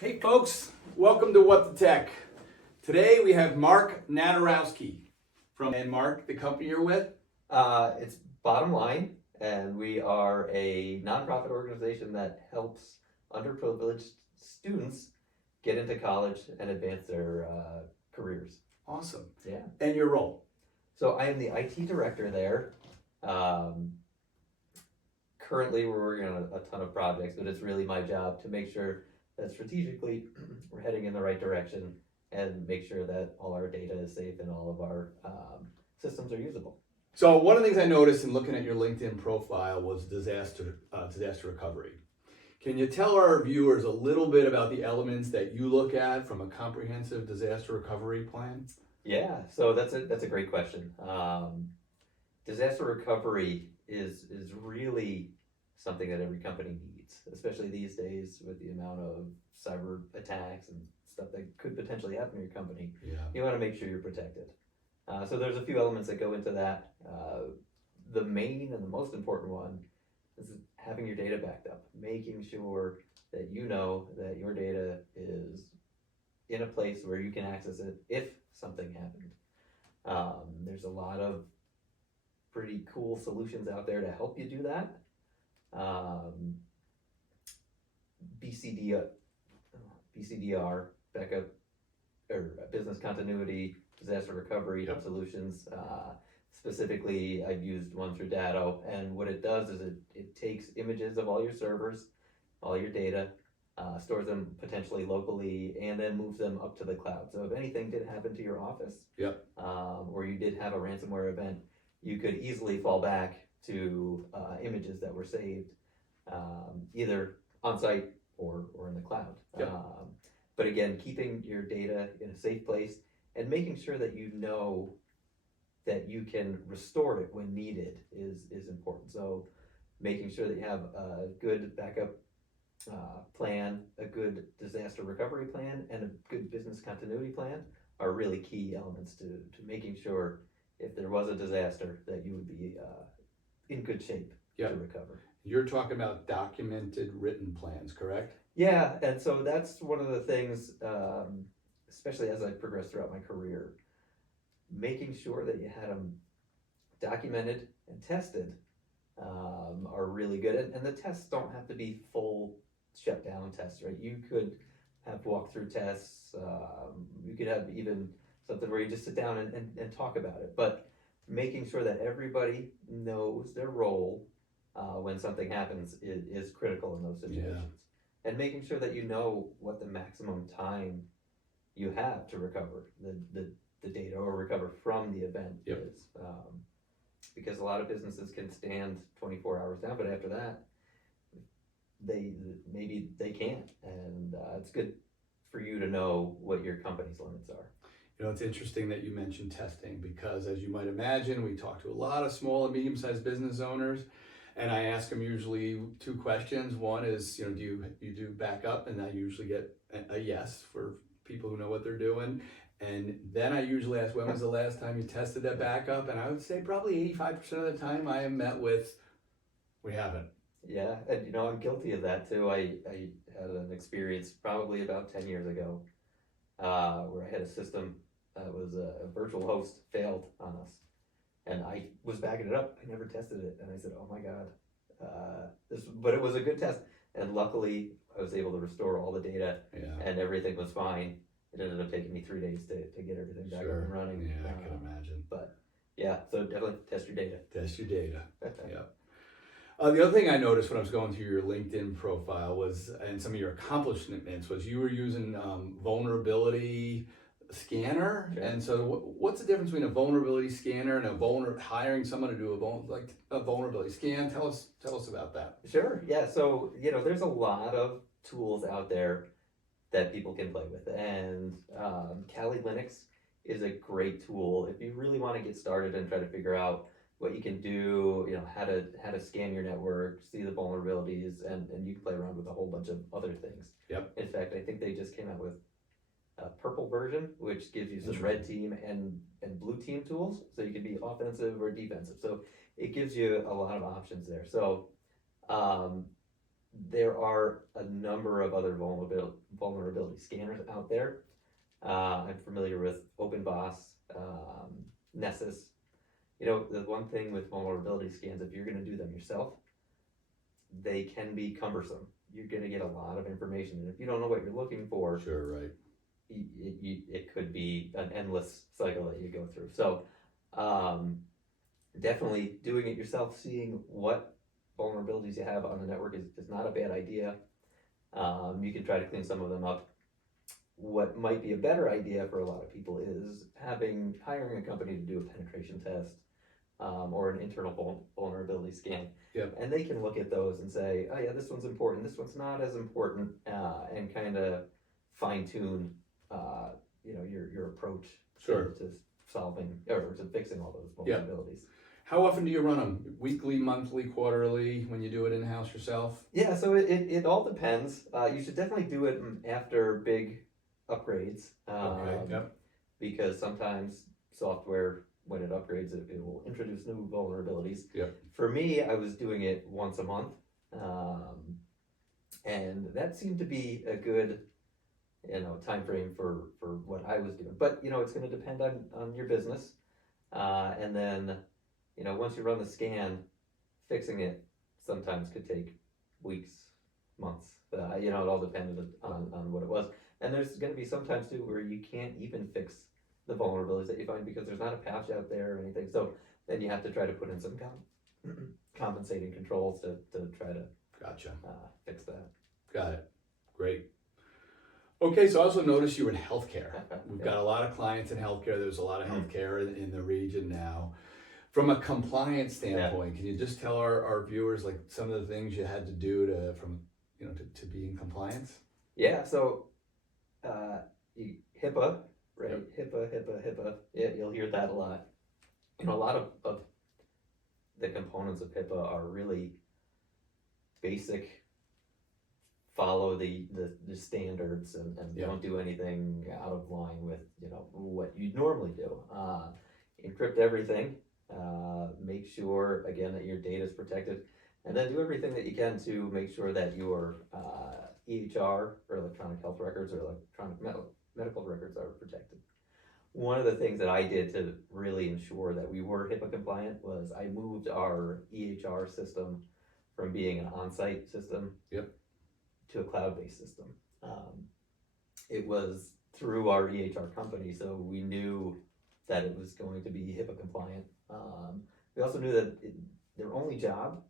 Hey folks, welcome to What the Tech. Today we have Mark Nadratowski and Mark, the company you're with? It's Bottom Line, and we are a nonprofit organization that helps underprivileged students get into college and advance their careers. Awesome. Yeah. And your role? So I am the IT director there. Currently we're working on a ton of projects, but it's really my job to make sure that strategically we're heading in the right direction and make sure that all our data is safe and all of our systems are usable. So one of the things I noticed in looking at your LinkedIn profile was disaster recovery. Can you tell our viewers a little bit about the elements that you look at from a comprehensive disaster recovery plan? Yeah, so that's a great question. Disaster recovery is really something that every company needs, especially these days with the amount of cyber attacks and stuff that could potentially happen to your company. Yeah. You want to make sure you're protected. So there's a few elements that go into that. The main and the most important one is having your data backed up, making sure that you know that your data is in a place where you can access it if something happened. There's a lot of pretty cool solutions out there to help you do that. BCDR, backup or business continuity, disaster recovery solutions. Specifically, I've used one through Datto, and what it does is it takes images of all your servers, all your data, stores them potentially locally, and then moves them up to the cloud. So if anything did happen to your office, or you did have a ransomware event, you could easily fall back to images that were saved either on site or in the cloud. But again, keeping your data in a safe place and making sure that you know that you can restore it when needed is important. So making sure that you have a good backup plan, a good disaster recovery plan, and a good business continuity plan are really key elements to making sure if there was a disaster that you would be in good shape to recover. You're talking about documented written plans, correct? Yeah, and so that's one of the things, especially as I progressed throughout my career, making sure that you had them documented and tested are really good. And the tests don't have to be full shutdown tests, right? You could have walkthrough tests. You could have even something where you just sit down and talk about it. But making sure that everybody knows their role when something happens is critical in those situations. And making sure that you know what the maximum time you have to recover the data or recover from the event is. Because a lot of businesses can stand 24 hours down, but after that, maybe they can't. And it's good for you to know what your company's limits are. You know, it's interesting that you mentioned testing because, as you might imagine, we talk to a lot of small and medium-sized business owners, and I ask them usually two questions. One is, do you do backup? And I usually get a yes for people who know what they're doing. And then I usually ask, when was the last time you tested that backup? And I would say probably 85% of the time I am met with, we haven't. Yeah, and I'm guilty of that too. I had an experience probably about 10 years ago where I had a system that was a virtual host failed on us. And I was backing it up. I never tested it. And I said, oh my God, but it was a good test. And luckily I was able to restore all the data and everything was fine. It ended up taking me 3 days to get everything back up and running. Yeah, I can imagine. But yeah, so definitely test your data. Test your data. The other thing I noticed when I was going through your LinkedIn profile and some of your accomplishments was you were using vulnerability scanner. Sure. And so what's the difference between a vulnerability scanner and hiring someone to do a vulnerability scan? Tell us about that. Sure. Yeah. So, there's a lot of tools out there that people can play with. And Kali Linux is a great tool if you really want to get started and try to figure out what you can do, how to scan your network, see the vulnerabilities, and you can play around with a whole bunch of other things. In fact, I think they just came out with a purple version, which gives you some red team and blue team tools, so you can be offensive or defensive. So it gives you a lot of options there. So there are a number of other vulnerability scanners out there. I'm familiar with OpenBoss, Nessus. You know, the one thing with vulnerability scans, if you're going to do them yourself, they can be cumbersome. You're going to get a lot of information, and if you don't know what you're looking for, Sure, right. it could be an endless cycle that you go through. So definitely doing it yourself, seeing what vulnerabilities you have on the network is not a bad idea. You can try to clean some of them up. What might be a better idea for a lot of people is hiring a company to do a penetration test, or an internal vulnerability scan. Yep. And they can look at those and say, oh yeah, this one's important, this one's not as important, and kind of fine tune, your approach Sure. to solving or to fixing all those vulnerabilities. How often do you run them? Weekly, monthly, quarterly, when you do it in-house yourself? Yeah, so it all depends. You should definitely do it after big upgrades. Okay, yep. Because sometimes software, when it upgrades, it will introduce new vulnerabilities. Yep. For me, I was doing it once a month. And that seemed to be a good, time frame for what I was doing. But, it's going to depend on your business. And then, once you run the scan, fixing it sometimes could take weeks, months. It all depended on what it was. And there's going to be sometimes too where you can't even fix the vulnerabilities that you find because there's not a patch out there or anything. So then you have to try to put in some compensating controls to try to Gotcha. Fix that. Got it. Great. Okay, so I also noticed you were in healthcare. We've got a lot of clients in healthcare. There's a lot of healthcare in the region now. From a compliance standpoint, can you just tell our viewers like some of the things you had to do to be in compliance? Yeah, so HIPAA, right? Yep. HIPAA. Yeah, you'll hear that a lot. A lot of the components of HIPAA are really basic. Follow the standards and don't do anything out of line with what you normally do. Encrypt everything. Make sure again that your data is protected, and then do everything that you can to make sure that your EHR or electronic health records or electronic medical records are protected. One of the things that I did to really ensure that we were HIPAA compliant was I moved our EHR system from being an on-site system to a cloud-based system. It was through our EHR company, so we knew that it was going to be HIPAA compliant. We also knew that their only job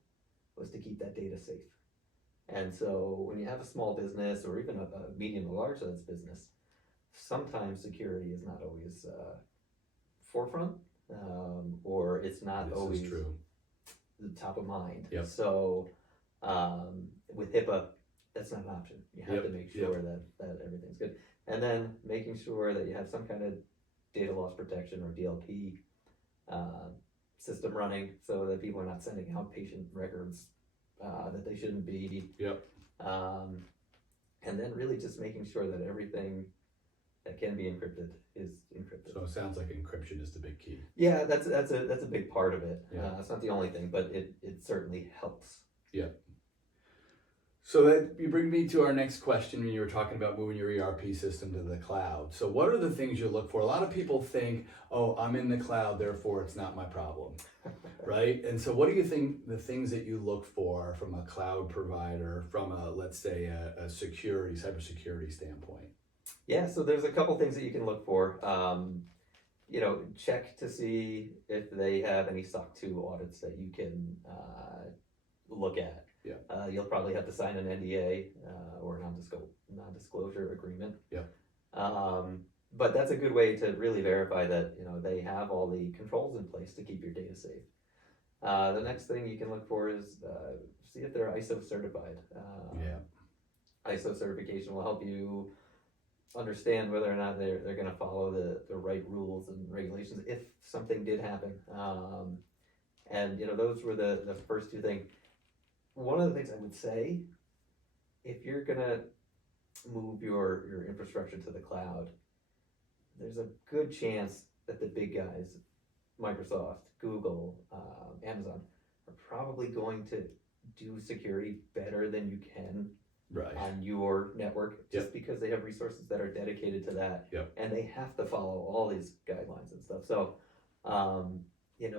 was to keep that data safe. And so when you have a small business or even a medium to large size business, sometimes security is not always forefront, or it's not always the top of mind. Yep. So with HIPAA, that's not an option. You have to make sure that everything's good. And then making sure that you have some kind of data loss protection or DLP system running so that people are not sending out patient records that they shouldn't be. And then really just making sure that everything that can be encrypted is encrypted. So it sounds like encryption is the big key. Yeah, that's a big part of it. It's not the only thing, but it certainly helps. Yeah. So that you bring me to our next question when you were talking about moving your ERP system to the cloud. So what are the things you look for? A lot of people think, oh, I'm in the cloud, therefore it's not my problem, right? And so what do you think the things that you look for from a cloud provider, from let's say a cybersecurity standpoint? Yeah, so there's a couple things that you can look for. Check to see if they have any SOC 2 audits that you can look at. Yeah. You'll probably have to sign an NDA or a non-disclosure agreement. Yeah. But that's a good way to really verify that they have all the controls in place to keep your data safe. The next thing you can look for is see if they're ISO certified. ISO certification will help you understand whether or not they're going to follow the right rules and regulations if something did happen. And those were the first two things. One of the things I would say, if you're gonna move your infrastructure to the cloud, there's a good chance that the big guys Microsoft, Google, Amazon are probably going to do security better than you can Right. on your network, just Yep. because they have resources that are dedicated to that, Yep. and they have to follow all these guidelines and stuff. So,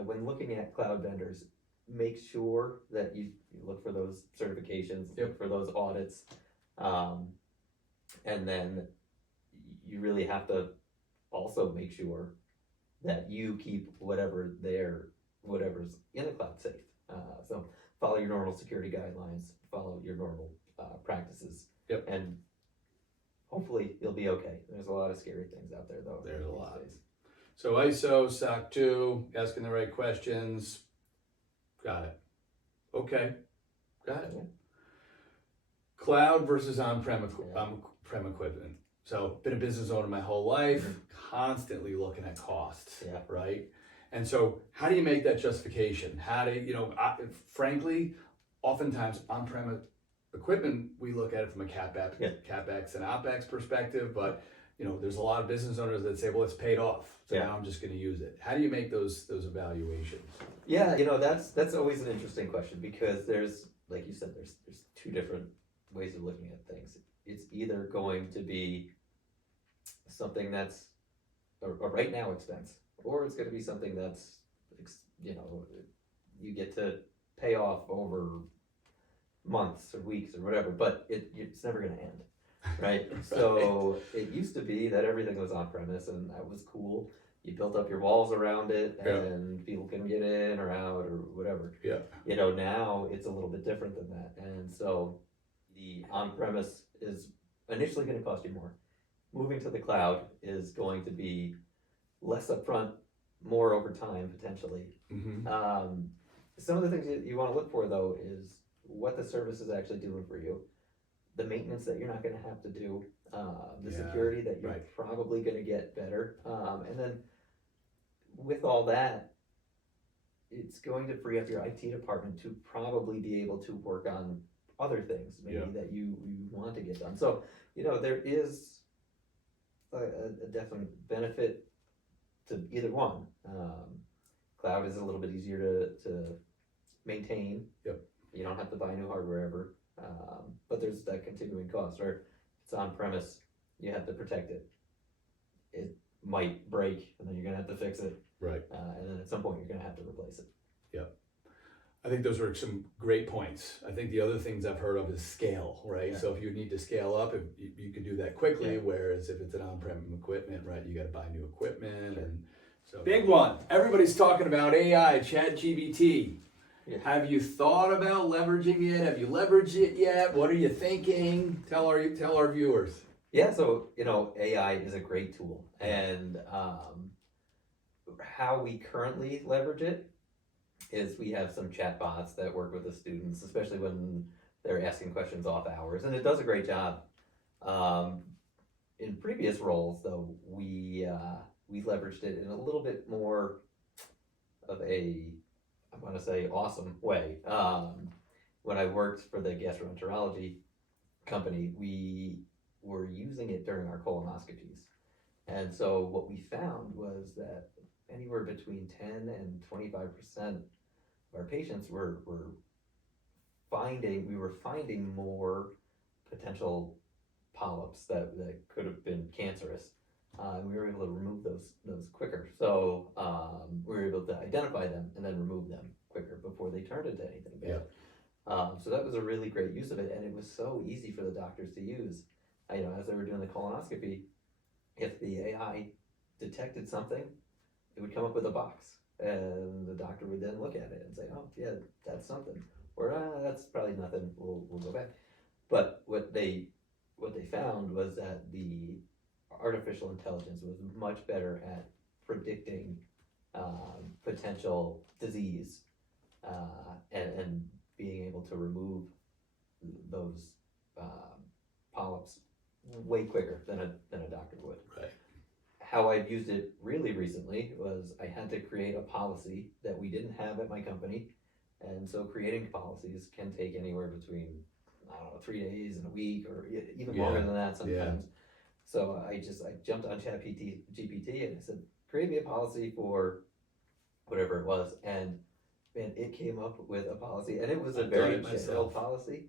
when looking at cloud vendors, make sure that you look for those certifications, Yep. look for those audits, and then you really have to also make sure that you keep whatever's in the cloud safe. So follow your normal security guidelines, follow your normal practices. Yep. And hopefully you'll be okay. There's a lot of scary things out there though. There's a these lot. days. So ISO, SOC 2, asking the right questions. Got it. Okay. Got it. Yeah. Cloud versus on-prem equipment. So been a business owner my whole life, constantly looking at costs, Yeah. right? And so how do you make that justification? How do you, frankly, oftentimes on-prem equipment, we look at it from a CapEx and OpEx perspective, but there's a lot of business owners that say, well, it's paid off, so now I'm just going to use it. How do you make those evaluations? Yeah, that's always an interesting question, because there's, like you said, there's two different ways of looking at things. It's either going to be something that's a right now expense, or it's going to be something that's, you get to pay off over months or weeks or whatever, but it's never going to end, right? Right. So it used to be that everything was on premise, and that was cool. You built up your walls around it, and people can get in or out or whatever. Yeah. Now it's a little bit different than that, and so the on-premise is initially going to cost you more. Moving to the cloud is going to be less upfront, more over time potentially. Mm-hmm. Some of the things that you want to look for though is what the service is actually doing for you, the maintenance that you're not going to have to do, the security that you're probably going to get better, and then with all that, it's going to free up your IT department to probably be able to work on other things maybe that you want to get done. So there is a definite benefit to either one. Cloud is a little bit easier to maintain. Yep. You don't have to buy new hardware ever, but there's that continuing cost. Or it's on premise, you have to protect it. It might break, and then you're gonna have to fix it. Right. And then at some point you're gonna have to replace it. Yep. I think those are some great points. I think the other things I've heard of is scale, right? Yeah. So if you need to scale up, if you can do that quickly, Yeah. whereas if it's an on-prem equipment, right, you got to buy new equipment. Sure. And so big one. Everybody's talking about AI, ChatGPT. Yeah. Have you thought about leveraging it? Have you leveraged it yet? What are you thinking? Tell our viewers. Yeah, so AI is a great tool, and how we currently leverage it is we have some chat bots that work with the students, especially when they're asking questions off hours, and it does a great job. In previous roles, though, we leveraged it in a little bit more of a, I want to say, awesome way. When I worked for the gastroenterology company, we were using it during our colonoscopies. And so what we found was that anywhere between 10 and 25% of our patients were finding more potential polyps that could have been cancerous. And we were able to remove those quicker. So we were able to identify them and then remove them quicker before they turned into anything bad. So that was a really great use of it, and it was so easy for the doctors to use. As they were doing the colonoscopy, if the AI detected something, it would come up with a box, and the doctor would then look at it and say, "Oh, yeah, that's something," or "That's probably nothing. We'll go back." But what they found was that the artificial intelligence was much better at predicting potential disease and being able to remove those polyps way quicker than a doctor would. Right. How I've used it really recently was I had to create a policy that we didn't have at my company, and so creating policies can take anywhere between 3 days and a week, or even longer than that sometimes. So I jumped on ChatGPT and I said, create me a policy for whatever it was, and man, it came up with a policy, and it was a I've done very it general myself. policy,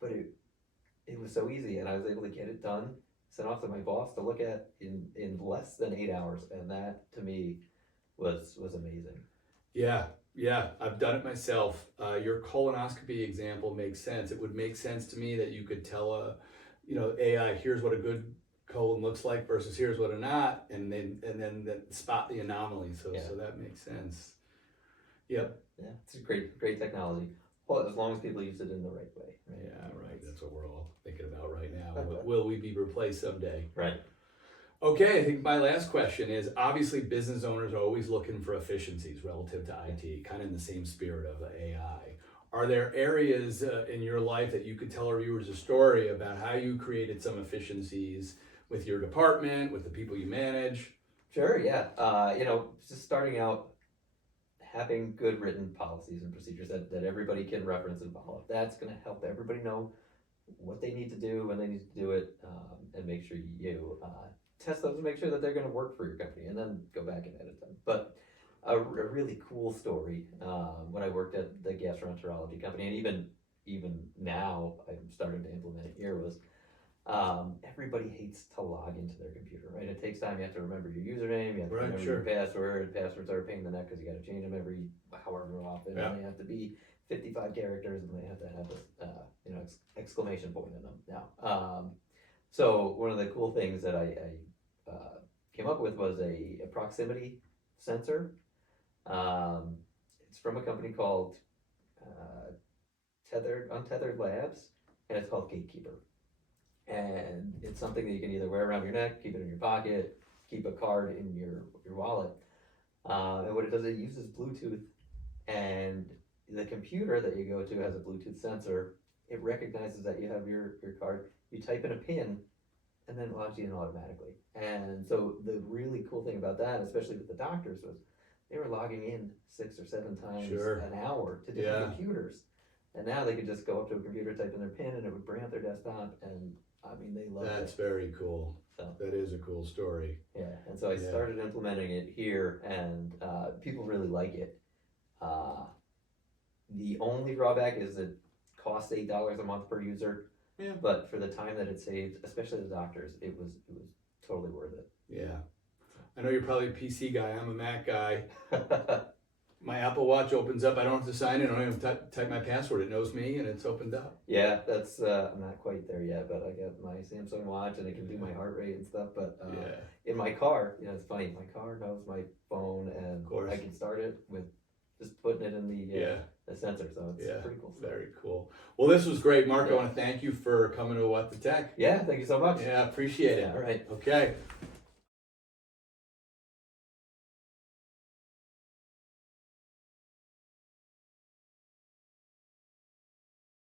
but it was so easy, and I was able to get it done, sent off to my boss to look at in less than 8 hours, and that to me was amazing. Yeah, I've done it myself. Your colonoscopy example makes sense. It would make sense to me that you could tell AI, here's what a good colon looks like versus here's what a not, and then spot the anomaly. So Yeah. so that makes sense. Yep. Yeah, it's a great technology. Well, as long as people use it in the right way. Right? Yeah, right. That's what we're all thinking about right now. Will we be replaced someday? Right. Okay, I think my last question is, obviously business owners are always looking for efficiencies relative to IT, kind of in the same spirit of AI. Are there areas in your life that you could tell our viewers a story about how you created some efficiencies with your department, with the people you manage? Sure. Yeah. Just starting out, having good written policies and procedures that everybody can reference and follow. That's going to help everybody know what they need to do when they need to do it, and make sure you test those and make sure that they're going to work for your company, and then go back and edit them. But a really cool story, when I worked at the gastroenterology company, and even now I'm starting to implement it here, was everybody hates to log into their computer, right? It takes time. You have to remember your username, you have to Right, remember sure. your password. Passwords are a pain in the neck because you got to change them every however often, Yeah. and they have to be 55 characters, and they have to have this exclamation point in them now. So one of the cool things that I came up with was a proximity sensor. It's from a company called Untethered Labs, and it's called Gatekeeper. And it's something that you can either wear around your neck, keep it in your pocket, keep a card in your wallet. And what it does, it uses Bluetooth, and the computer that you go to has a Bluetooth sensor. It recognizes that you have your card. You type in a PIN, and then it logs you in automatically. And so the really cool thing about that, especially with the doctors, was they were logging in 6 or 7 times Sure. an hour to different Yeah. computers. And now they could just go up to a computer, type in their PIN, and it would bring up their desktop. And I mean, they loved That's it. very cool. So, That is a cool story. yeah, and so I Yeah. started implementing it here, and people really like it. The only drawback is it costs $8 a month per user. Yeah. But for the time that it saved, especially the doctors, it was totally worth it. Yeah. I know you're probably a PC guy. I'm a Mac guy. My Apple Watch opens up. I don't have to sign in. I don't even type my password. It knows me and it's opened up. Yeah, that's I'm not quite there yet, but I got my Samsung Watch and it can do my heart rate and stuff. But Yeah. in my car, it's funny. My car knows my phone, and Of course. I can start it with just putting it in the sensor. So it's pretty cool stuff. Very cool. Well, this was great, Mark. I want to thank you for coming to What the Tech. Yeah, thank you so much. Yeah, appreciate it. All right. Okay.